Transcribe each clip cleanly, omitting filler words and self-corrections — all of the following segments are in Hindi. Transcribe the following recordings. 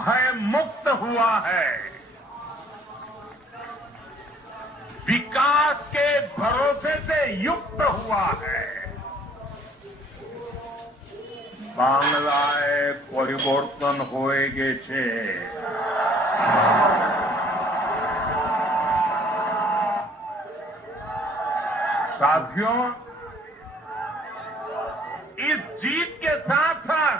भय मुक्त हुआ है, विकास के भरोसे से युक्त हुआ है। বাংলায় পরিবর্তন হয়ে গেছে। साथियों, इस जीत के साथ साथ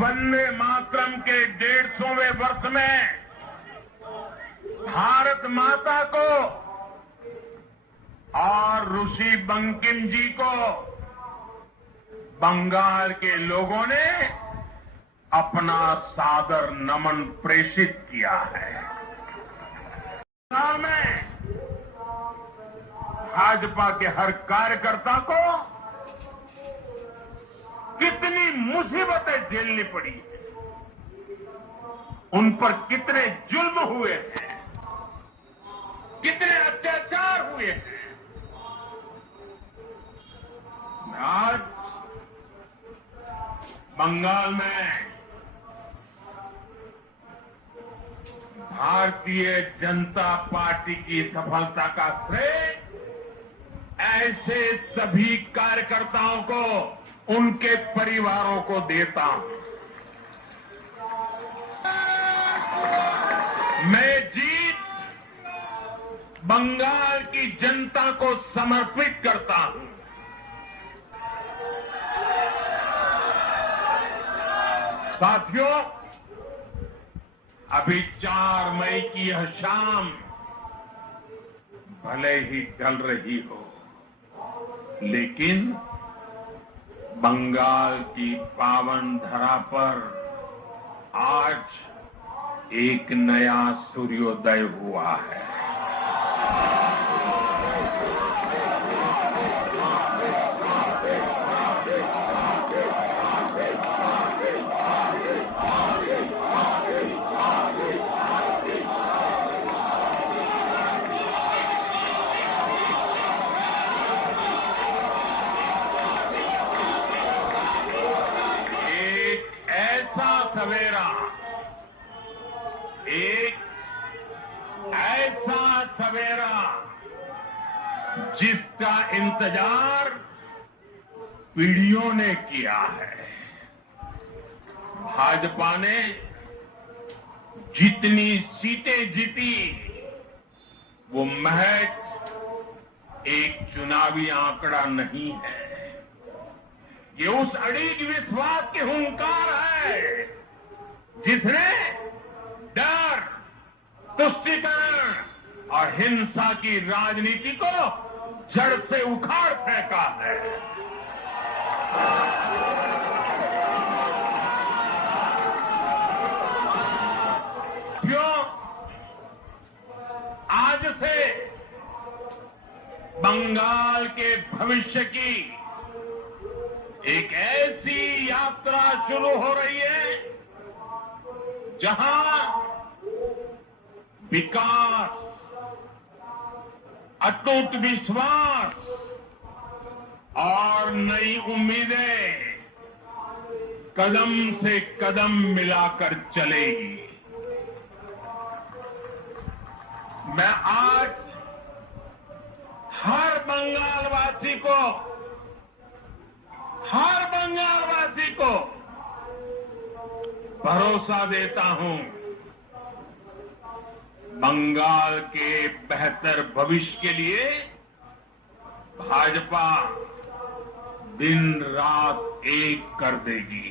वंदे मातरम के 150वें वर्ष में भारत माता को और ऋषि बंकिम जी को बंगाल के लोगों ने अपना सादर नमन प्रेषित किया है। बंगाल में भाजपा के हर कार्यकर्ता को कितनी मुसीबतें झेलनी पड़ी, उन पर कितने जुल्म हुए हैं, कितने अत्याचार हुए हैं। आज बंगाल में भारतीय जनता पार्टी की सफलता का श्रेय ऐसे सभी कार्यकर्ताओं को, उनके परिवारों को देता हूं। मैं जीत बंगाल की जनता को समर्पित करता हूं। साथियों, अभी 4 मई की यह शाम भले ही ढल रही हो, लेकिन बंगाल की पावन धरा पर आज एक नया सूर्योदय हुआ है। एक ऐसा सवेरा जिसका इंतजार पीढ़ियों ने किया है। भाजपा ने जितनी सीटें जीती वो महज एक चुनावी आंकड़ा नहीं है, ये उस अड़िग विश्वास के हुंकार है जिसने डर, तुष्टीकरण और हिंसा की राजनीति को जड़ से उखाड़ फेंका है। क्यों? आज से बंगाल के भविष्य की एक ऐसी यात्रा शुरू हो रही है जहां विकास, अटूट विश्वास और नई उम्मीदें कदम से कदम मिलाकर चलेगी। मैं आज हर बंगालवासी को भरोसा देता हूं, बंगाल के बेहतर भविष्य के लिए भाजपा दिन रात एक कर देगी।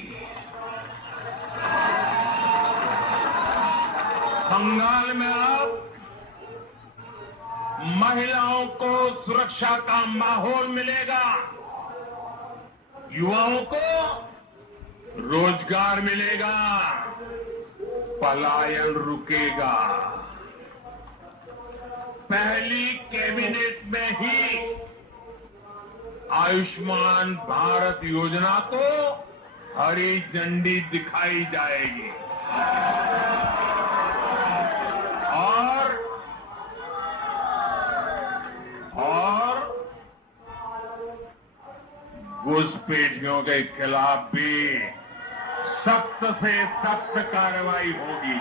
बंगाल में अब महिलाओं को सुरक्षा का माहौल मिलेगा, युवाओं को रोजगार मिलेगा, पलायन रुकेगा। पहली कैबिनेट में ही आयुष्मान भारत योजना को हरी झंडी दिखाई जाएगी और घुसपैठियों के खिलाफ भी सख्त से सख्त कार्रवाई होगी।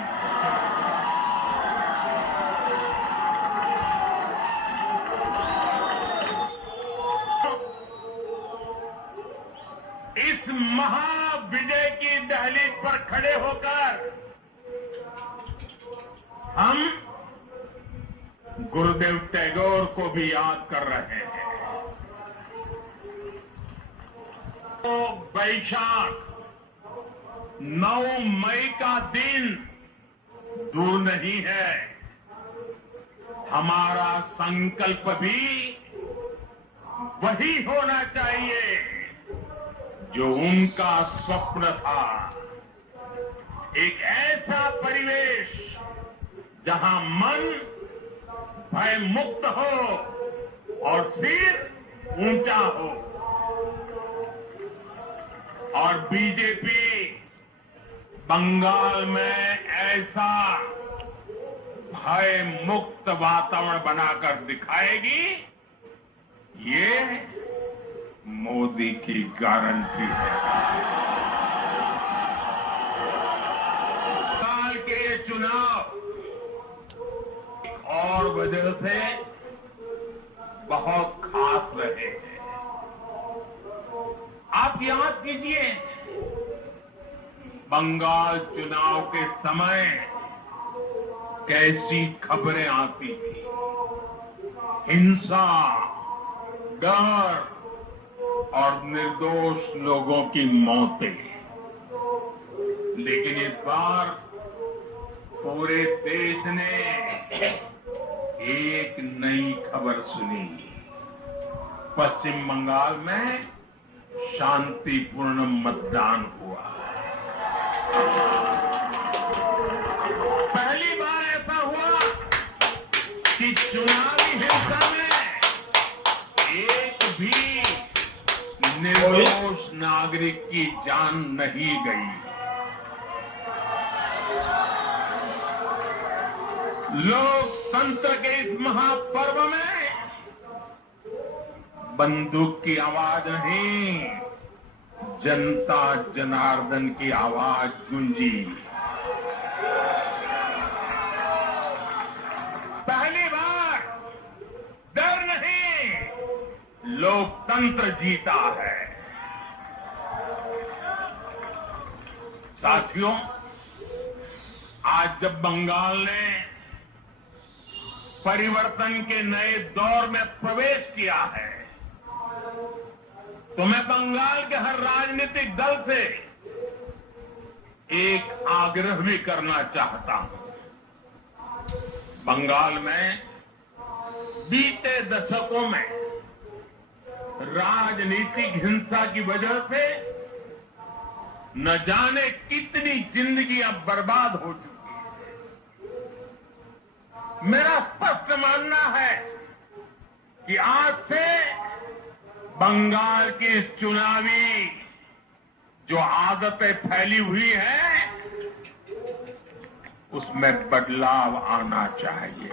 इस महाविजय की दहलीज पर खड़े होकर हम गुरुदेव टैगोर को भी याद कर रहे हैं। तो वैशाख 9 मई का दिन दूर नहीं है। हमारा संकल्प भी वही होना चाहिए जो उनका स्वप्न था। एक ऐसा परिवेश जहां मन भय मुक्त हो और सिर ऊंचा हो। और बीजेपी बंगाल में ऐसा भय मुक्त वातावरण बनाकर दिखाएगी, ये मोदी की गारंटी है। साल के ये चुनाव और वजह से बहुत खास रहे हैं। आप याद कीजिए, बंगाल चुनाव के समय कैसी खबरें आती थी। हिंसा, डर और निर्दोष लोगों की मौतें। लेकिन इस बार पूरे देश ने एक नई खबर सुनी। पश्चिम बंगाल में शांतिपूर्ण मतदान हुआ। पहली बार ऐसा हुआ कि चुनावी हिंसा में एक भी निर्दोष नागरिक की जान नहीं गई। लोकतंत्र के इस महापर्व में बंदूक की आवाज नहीं, जनता जनार्दन की आवाज गूंजी। पहली बार डर नहीं, लोकतंत्र जीता है। साथियों, आज जब बंगाल ने परिवर्तन के नए दौर में प्रवेश किया है, तो मैं बंगाल के हर राजनीतिक दल से एक आग्रह भी करना चाहता हूं। बंगाल में बीते दशकों में राजनीतिक हिंसा की वजह से न जाने कितनी जिंदगियां बर्बाद हो चुकी हैं। मेरा स्पष्ट मानना है कि आज से बंगाल की इस चुनावी जो आदतें फैली हुई हैं, उसमें बदलाव आना चाहिए।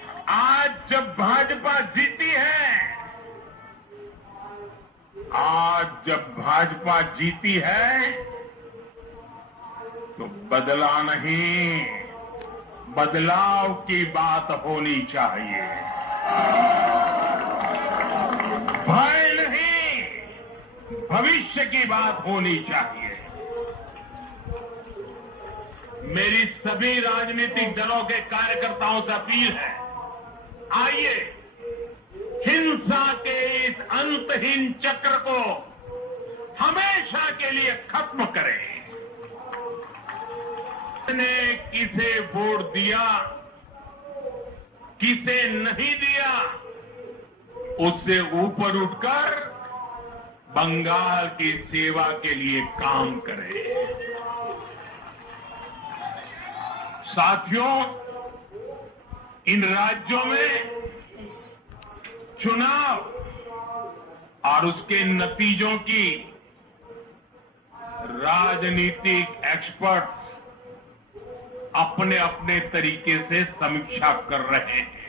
आज जब भाजपा जीती है, तो बदला नहीं, बदलाव की बात होनी चाहिए। भय नहीं, भविष्य की बात होनी चाहिए। मेरी सभी राजनीतिक दलों के कार्यकर्ताओं से अपील है, आइए हिंसा के इस अंतहीन चक्र को हमेशा के लिए खत्म करें। ने किसे वोट दिया, किसे नहीं दिया, उससे ऊपर उठकर बंगाल की सेवा के लिए काम करें। साथियों, इन राज्यों में चुनाव और उसके नतीजों की राजनीतिक एक्सपर्ट अपने अपने तरीके से समीक्षा कर रहे हैं।